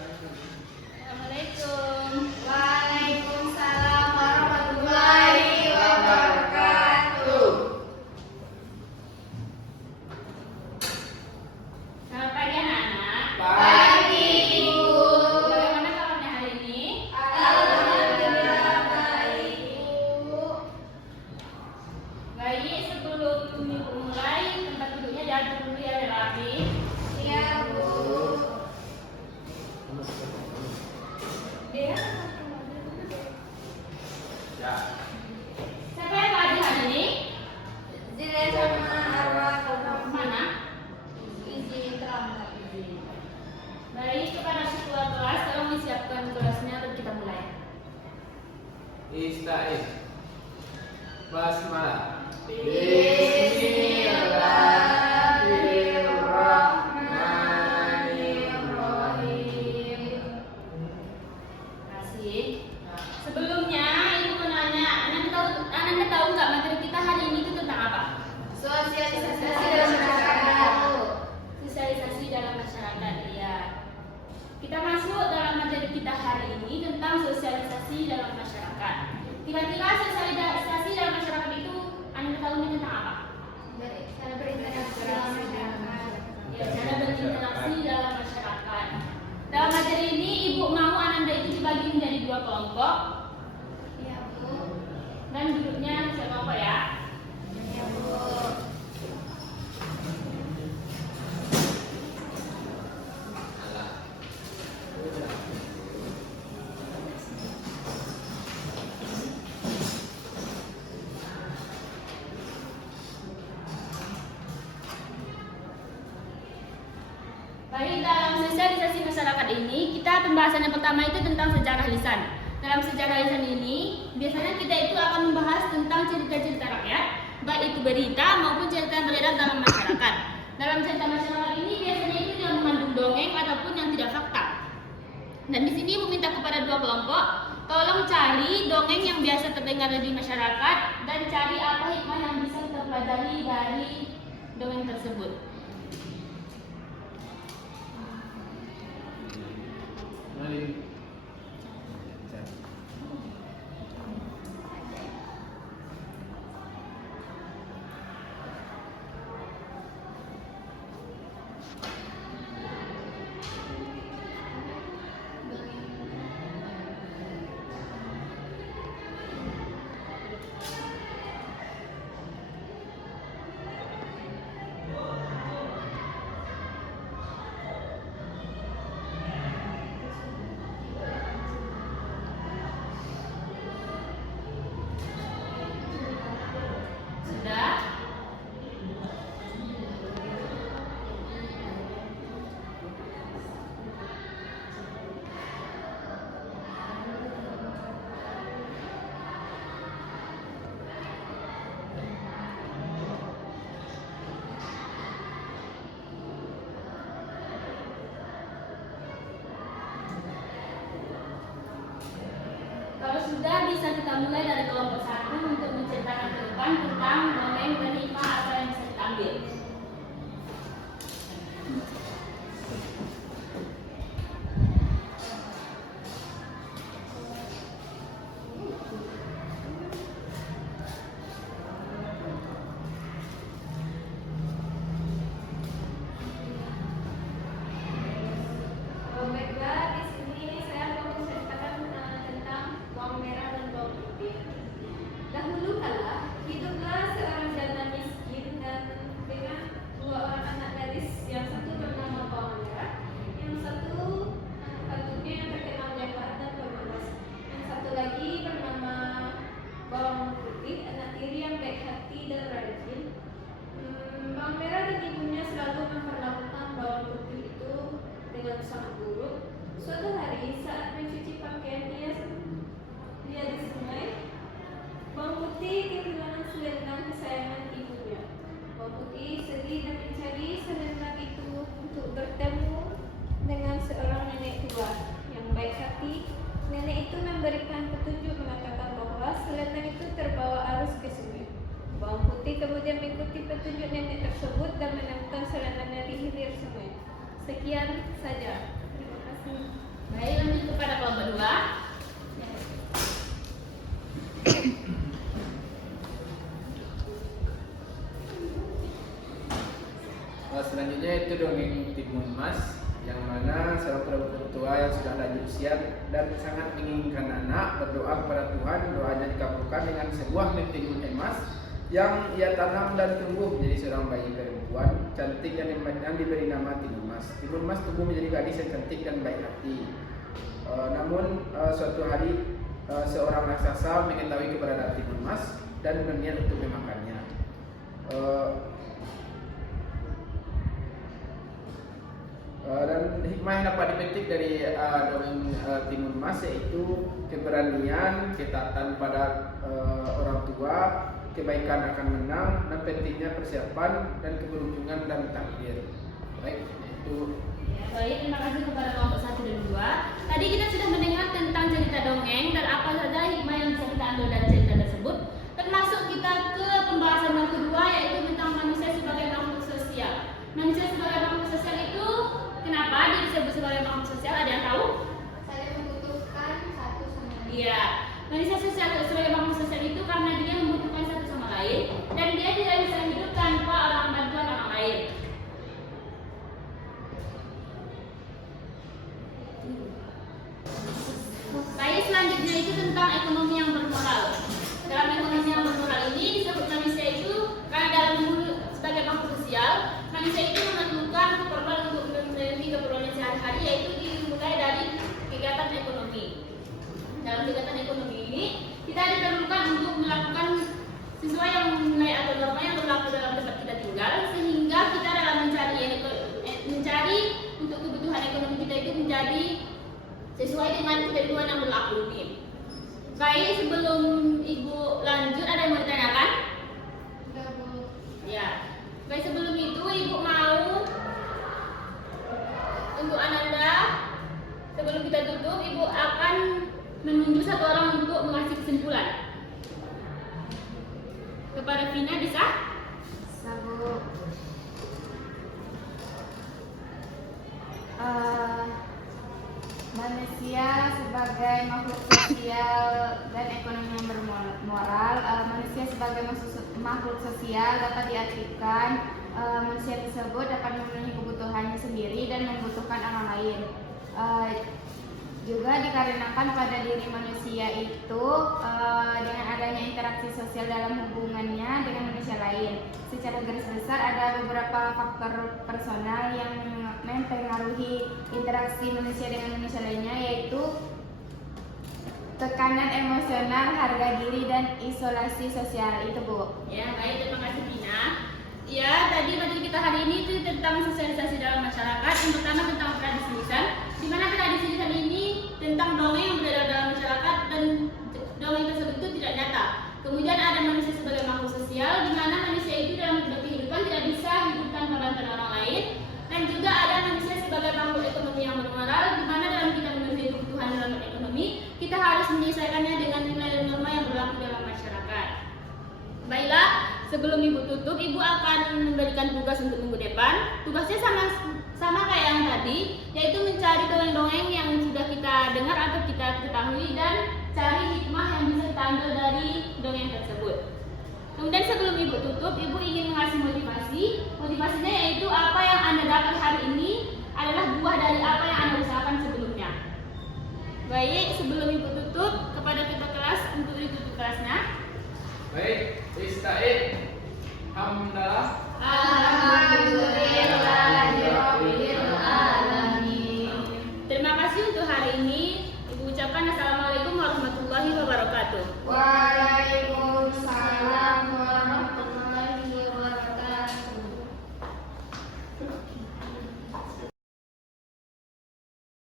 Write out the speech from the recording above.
Assalamualaikum. Waalaikumsalam warahmatullahi wabarakatuh. Selamat pagi anak-anak. Pagi, Ibu. Bagaimana kabarnya hari ini? Alhamdulillah baik, Ibu. Baik, sebelum Ibu mulai, tempat duduknya diatur dulu ya, rapi. Iya, Bu. Dia Siapa yang hadir hari ini? Zile sama Arwah Mana? izin terlambat. Baik, kepada ketua kelas, tolong disiapkan kelasnya untuk kita mulai. Istaiz Basmalah. Bismillahirrahmanirrahim. Kasih. Sebelumnya, Ibu mau nanya, Anda tahu nggak materi kita hari ini itu tentang apa? Sosialisasi dalam masyarakat. Sosialisasi dalam masyarakat, ya. Kita masuk dalam materi kita hari ini tentang sosialisasi dalam masyarakat. Kira-kira sosialisasi dalam masyarakat itu Anda tahu ini tentang apa? Cara berinteraksi dalam masyarakat. Ya, cara berinteraksi dalam masyarakat. Dalam materi ini, Ibu mau Ananda itu dibagi menjadi dua kelompok Iya, Bu. dan duduknya sekelompok ya. Iya, Bu. Baik, dalam sosialisasi masyarakat ini, kita pembahasan yang pertama itu tentang sejarah lisan. Dalam sejarah lisan ini, biasanya kita itu akan membahas tentang cerita-cerita rakyat, baik itu berita maupun cerita yang beredar dalam masyarakat. Dalam cerita masyarakat ini biasanya itu yang mengandung dongeng ataupun yang tidak fakta. Dan di sini Ibu minta kepada dua kelompok, tolong cari dongeng yang biasa terdengar di masyarakat dan cari apa hikmah yang bisa kita pelajari dari dongeng tersebut. Sudah? Kalau sudah, bisa kita mulai dari kelompok satu untuk menceritakan ke depan tentang dongeng dan hikmah apa yang bisa kita ambil. Baiklah, di sini saya mau menceritakan tentang bawang merah dan bawang putih. Dahulu kala, hiduplah seorang janda miskin dan dengan dua orang anak gadis, yang satu bernama bawang merah, yang satu anak kandungnya yang terkenal jahat dan pemalas, yang satu lagi bernama bawang putih, anak tiri yang baik hati dan rajin. Bawang merah dan ibunya selalu memperlakukan bawang putih itu dengan sangat buruk. Suatu hari saat mencuci pakaian dia di sungai, bawang putih kehilangan selendang kesayangan ibunya. Bawang putih sedih dan mencari selendang itu untuk bertemu dengan seorang nenek tua yang baik hati. Nenek itu memberikan petunjuk mengatakan bahwa selendang itu terbawa arus ke sungai. Bawang putih kemudian mengikuti petunjuk nenek tersebut dan menemukan selendangnya di hilir sungai. Sekian saja. Terima kasih. Baik, lanjut kepada kelompok 2. Selanjutnya itu dongeng Timun Mas, yang mana seorang tua yang sudah lanjut usia dan sangat menginginkan anak berdoa kepada Tuhan. Doanya dikabulkan dengan sebuah timun emas yang ia tanam dan tumbuh menjadi seorang bayi perempuan cantik yang diberi nama Timun Mas. Timun Mas tumbuh menjadi gadis yang cantik dan baik hati. Namun suatu hari seorang raksasa mengetahui keberadaan Timun Mas dan berniat untuk memakannya. Dan hikmah yang dapat dipetik dari dongeng Timun Mas yaitu keberanian, ketaatan pada orang tua, kebaikan akan menang, dan pentingnya persiapan dan keberuntungan dan takdir. Baik, itu. Baik, terima kasih kepada kelompok 1 dan 2. Tadi kita sudah mendengar tentang cerita dongeng dan apa saja hikmah yang bisa kita ambil dari cerita tersebut. Termasuk kita ke pembahasan yang kedua, yaitu tentang manusia sebagai makhluk sosial. Manusia sebagai makhluk sosial itu kenapa dia disebut sebagai makhluk sosial? Ada yang tahu? Saling membutuhkan satu sama lain. Iya, manusia sosial sebagai makhluk sosial itu karena dia membutuhkan satu sama lain dan dia tidak bisa hidup tanpa bantuan orang lain. Baik, selanjutnya itu tentang ekonomi yang bermoral. Dalam ekonomi yang bermoral ini disebut manusia itu karena dalam sebagai makhluk sosial, manusia itu memerlukan keperluan untuk memenuhi keperluan sehari-hari, yaitu dimulai dari kegiatan ekonomi. Dalam kegiatan ekonomi ini kita diperlukan untuk melakukan sesuai yang nilai atau norma yang berlaku dalam tempat kita tinggal, sehingga kita dalam mencari untuk kebutuhan ekonomi kita itu menjadi sesuai dengan ketentuan yang berlaku ini. Baik, sebelum Ibu lanjut, ada yang mau ditanyakan? Enggak, Bu. Ya. Baik, sebelum itu Ibu mau untuk Ananda, sebelum kita tutup, Ibu akan menunjuk satu orang untuk mengasih kesimpulan. Kepada Vina, bisa? Sabu. Manusia sebagai makhluk sosial dan ekonomi yang bermoral. Manusia sebagai makhluk sosial dapat diartikan manusia tersebut dapat memenuhi kebutuhannya sendiri dan membutuhkan orang lain. Juga dikarenakan pada diri manusia itu dengan adanya interaksi sosial dalam hubungannya dengan manusia lain. Secara garis besar ada beberapa faktor personal yang mempengaruhi interaksi manusia dengan manusia lainnya, yaitu tekanan emosional, harga diri, dan isolasi sosial. Itu, Bu. Ya, baik, terima kasih Vina. Ya, tadi materi kita hari ini itu tentang sosialisasi dalam masyarakat. Yang pertama tentang tradisi lisan, di mana tradisi lisan ini tentang dongeng yang beredar dalam masyarakat dan dongeng tersebut itu tidak nyata. Kemudian ada manusia sebagai makhluk sosial, di mana manusia itu dalam kehidupan tidak bisa hidup tanpa bantuan orang lain. Dan juga ada manusia sebagai makhluk ekonomi yang bermoral, di mana dalam kita memenuhi kebutuhan dalam ekonomi, kita harus menyesuaikannya dengan nilai dan norma yang berlaku dalam masyarakat. Baiklah, sebelum Ibu tutup, Ibu akan memberikan tugas untuk minggu depan. Tugasnya sama kayak yang tadi, yaitu mencari dongeng-dongeng yang sudah kita dengar atau kita ketahui dan cari hikmah yang bisa kita ambil dari dongeng tersebut. Kemudian sebelum Ibu tutup, Ibu ingin mengasih motivasi. Motivasinya yaitu apa yang Anda dapat hari ini adalah buah dari apa yang Anda usahakan sebelumnya. Baik, sebelum Ibu tutup, kepada ketua kelas untuk ditutup kelasnya. Baik, Ista'id Hamdalah